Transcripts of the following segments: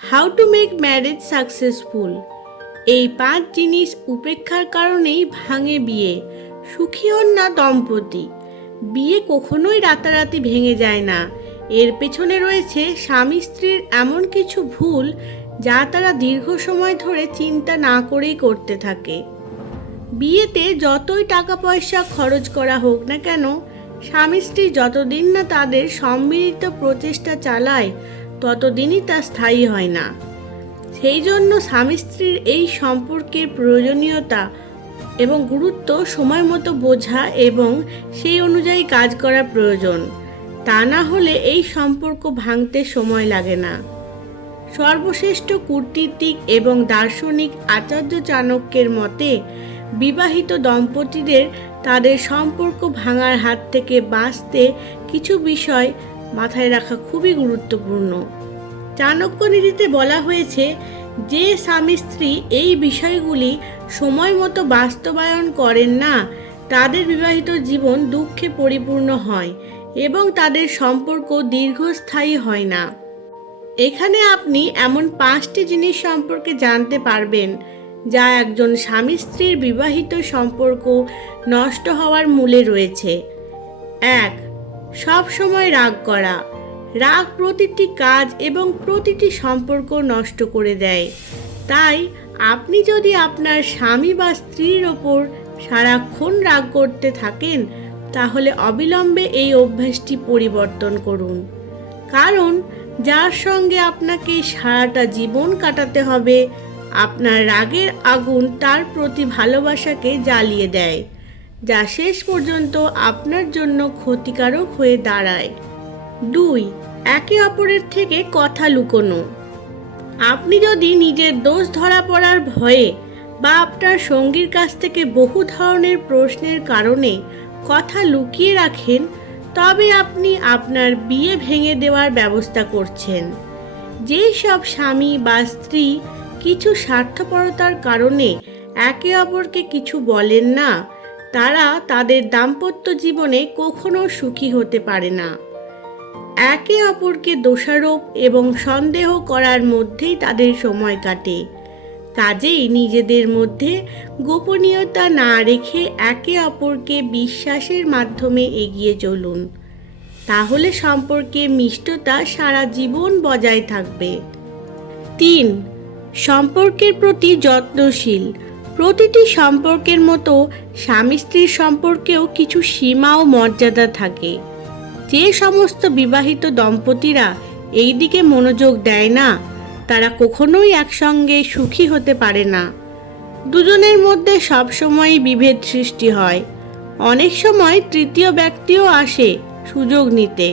How to make marriage successful. এই 5 জিনিস উপেক্ষার কারণেই ভাঙে বিয়ে। সুখী হন না দম্পতি। বিয়ে কখনোই রাতারাতি ভেঙে যায় না। এর পেছনে রয়েছে স্বামী স্ত্রীর এমন কিছু ভুল যা তারা দীর্ঘ সময় ধরে চিন্তা না করেই করতে থাকে। বিয়েতে যতই টাকা পয়সা খরচ করা হোক না কেন, স্বামী স্ত্রী যতদিন না তাদের সম্মিলিত প্রচেষ্টা চালায় ততদিনই তা স্থায়ী হয় না। সেই জন্য স্বামী স্ত্রীর এই সম্পর্কের প্রয়োজনীয়তা এবং গুরুত্ব সময় মতো বোঝা এবং সেই অনুযায়ী কাজ করা প্রয়োজন। তা না হলে এই সম্পর্ক ভাঙতে সময় লাগে না। সর্বশ্রেষ্ঠ কূটনীতিক এবং দার্শনিক আচার্য চাণক্যের মতে বিবাহিত দম্পতিদের তাদের সম্পর্ক ভাঙার হাত থেকে বাঁচতে কিছু বিষয় মাথায় রাখা খুবই গুরুত্বপূর্ণ। চাণক্য নীতিতে বলা হয়েছে, যে স্বামী স্ত্রী এই বিষয়গুলি সময় মতো বাস্তবায়ন করেন না তাদের বিবাহিত জীবন দুঃখে পরিপূর্ণ হয় এবং তাদের সম্পর্ক দীর্ঘস্থায়ী হয় না। এখানে আপনি এমন 5টি জিনিস সম্পর্কে জানতে পারবেন যা একজন স্বামী স্ত্রীর বিবাহিত সম্পর্ক নষ্ট হওয়ার মূলে রয়েছে। 1. সব সময় রাগ করা। রাগ প্রতিটি কাজ এবং প্রতিটি সম্পর্ক নষ্ট করে দেয়। তাই আপনি যদি আপনার স্বামী বা স্ত্রীর ওপর সারাক্ষণ রাগ করতে থাকেন তাহলে অবিলম্বে এই অভ্যাসটি পরিবর্তন করুন। কারণ যার সঙ্গে আপনাকে সারাটা জীবন কাটাতে হবে, আপনার রাগের আগুন তার প্রতি ভালোবাসাকে জ্বালিয়ে দেয়, যা শেষ পর্যন্ত আপনার জন্য ক্ষতিকারক হয়ে দাঁড়ায়। 2. একে অপরের থেকে কথা লুকোনো। আপনি যদি নিজের দোষ ধরা পড়ার ভয়ে বা আপনার সঙ্গীর কাছ থেকে বহু ধরনের প্রশ্নের কারণে কথা লুকিয়ে রাখেন, তবে আপনি আপনার বিয়ে ভেঙে দেওয়ার ব্যবস্থা করছেন। যেই সব স্বামী বা স্ত্রী কিছু স্বার্থপরতার কারণে একে অপরকে কিছু বলেন না, তারা তাদের দাম্পত্য জীবনে কখনো সুখী হতে পারে না। একে অপরকে দোষারোপ এবং সন্দেহ করার মধ্যেই তাদের সময় কাটে। কাজেই নিজেদের মধ্যে গোপনীয়তা না রেখে একে অপরকে বিশ্বাসের মাধ্যমে এগিয়ে চলুন। তাহলে সম্পর্কে মিষ্টতা সারা জীবন বজায় থাকবে। 3. সম্পর্কের প্রতি যত্নশীল। প্রতিটি সম্পর্কের মতো স্বামী স্ত্রীর সম্পর্কেও কিছু সীমা ও মর্যাদা থাকে। যে সমস্ত বিবাহিত দম্পতিরা এই দিকে মনোযোগ দেয় না তারা কখনোই একসঙ্গে সুখী হতে পারে না। দুজনের মধ্যে সবসময়ই বিভেদ সৃষ্টি হয়। অনেক সময় তৃতীয় ব্যক্তিও আসে সুযোগ নিতে।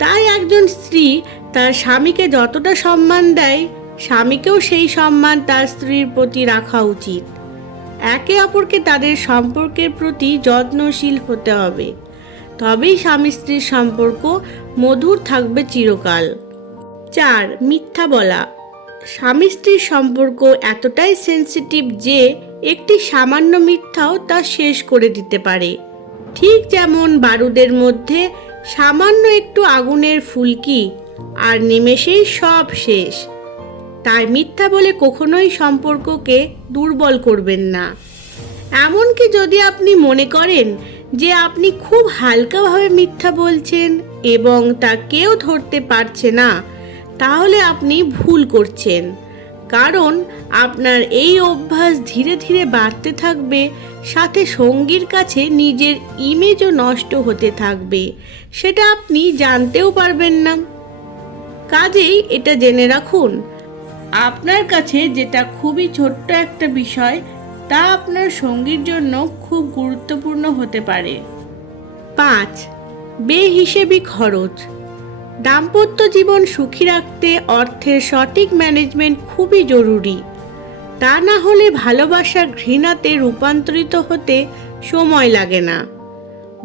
তাই একজন স্ত্রী তার স্বামীকে যতটা সম্মান দেয়, স্বামীকেও সেই সম্মান তার স্ত্রীর প্রতি রাখা উচিত। একে অপরকে তাদের সম্পর্কের প্রতি যত্নশীল হতে হবে, তবেই স্বামী স্ত্রীর সম্পর্ক মধুর থাকবে চিরকাল। 4. মিথ্যা বলা। স্বামী স্ত্রীর সম্পর্ক এতটাই সেনসিটিভ যে একটি সামান্য মিথ্যাও তা শেষ করে দিতে পারে। ঠিক যেমন বারুদের মধ্যে সামান্য একটু আগুনের ফুলকি আর নিমেষেই সব শেষ। তাই মিথ্যা বলে কখনোই সম্পর্ককে দুর্বল করবেন না। এমনকি যদি আপনি মনে করেন যে আপনি খুব হালকাভাবে মিথ্যা বলছেন এবং তা কেউ ধরতে পারছে না, তাহলে আপনি ভুল করছেন। কারণ আপনার এই অভ্যাস ধীরে ধীরে বাড়তে থাকবে, সাথে সঙ্গীর কাছে নিজের ইমেজও নষ্ট হতে থাকবে, সেটা আপনি জানতেও পারবেন না। কাজেই এটা জেনে রাখুন, আপনার কাছে যেটা খুবই ছোট্ট একটা বিষয় তা আপনার সঙ্গীর জন্য খুব গুরুত্বপূর্ণ হতে পারে। 5. বেহিসেবি খরচ। দাম্পত্য জীবন সুখী রাখতে অর্থের সঠিক ম্যানেজমেন্ট খুবই জরুরি। তা না হলে ভালোবাসা ঘৃণাতে রূপান্তরিত হতে সময় লাগে না।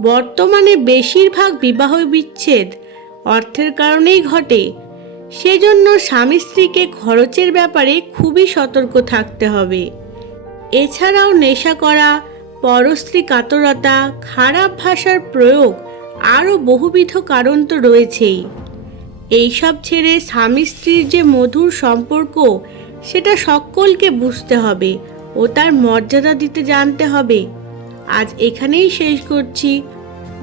বর্তমানে বেশিরভাগ বিবাহ বিচ্ছেদ অর্থের কারণেই ঘটে। সেজন্য স্বামী স্ত্রীকে খরচের ব্যাপারে খুবই সতর্ক থাকতে হবে। এছাড়াও নেশা করা, পরস্ত্রী কাতরতা, খারাপ ভাষার প্রয়োগ আরও বহুবিধ কারণ তো রয়েছেই। এইসব ছেড়ে স্বামী স্ত্রীর যে মধুর সম্পর্ক সেটা সকলকে বুঝতে হবে ও তার মর্যাদা দিতে জানতে হবে। আজ এখানেই শেষ করছি।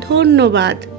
ধন্যবাদ।